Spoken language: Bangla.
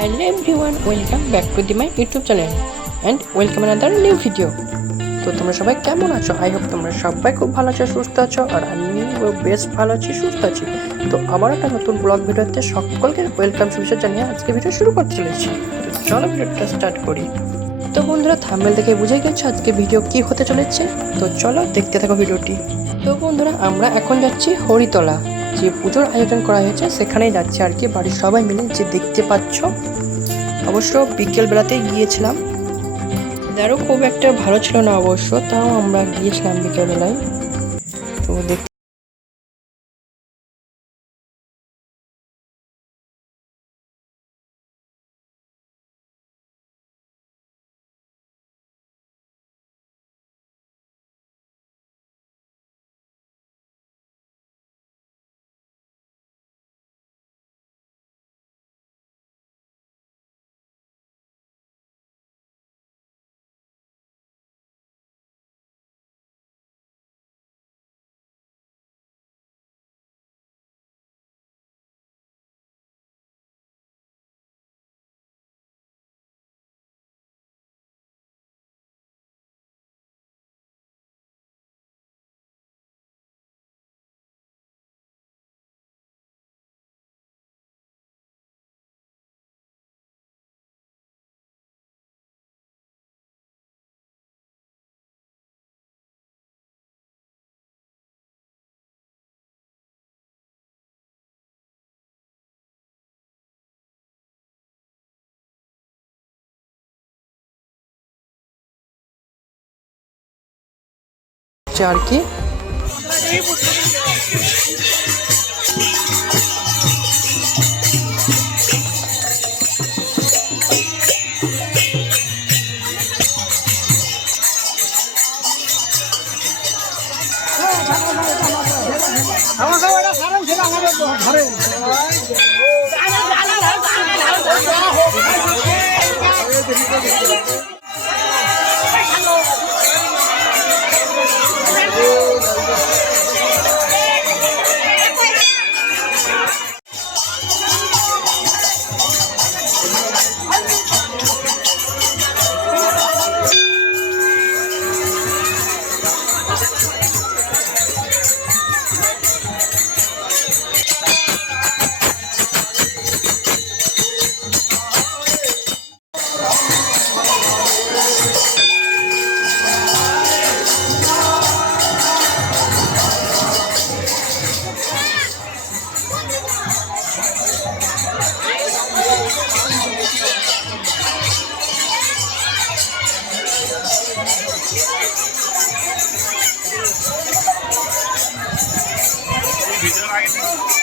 Hello everyone, welcome back to my YouTube channel and welcome another new video. তো তোমরা সবাই কেমন আছো? আই হোপ তোমরা সবাই খুব ভালো আছো, সুস্থ আছো, আর আমিও বেশ ভালো আছি, সুস্থ আছি। তো আবার একটা নতুন ব্লগ ভিডিওতে সকলকে ওয়েলকাম শুভেচ্ছা জানিয়ে আজকে ভিডিও শুরু করতে চলেছি। তো চলো ভিডিওটা স্টার্ট করি। তো বন্ধুরা থাম্বনেল দেখে বুঝে গেছো আজকে ভিডিও কি হতে চলেছে, তো চলো দেখতে থাকো ভিডিওটি। তো বন্ধুরা আমরা এখন যাচ্ছি হরিতলা, যে পুজোর আয়োজন করা হয়েছে সেখানেই যাচ্ছি আর কি, বাড়ির সবাই মিলে। যে দেখতে পাচ্ছ অবশ্য বিকেল বেলাতেই গিয়েছিলাম, তারও খুব একটা ভালো ছিল না অবশ্য, তাও আমরা গিয়েছিলাম বিকেলবেলায়। তো দেখতে আর কি ভিতরে আগে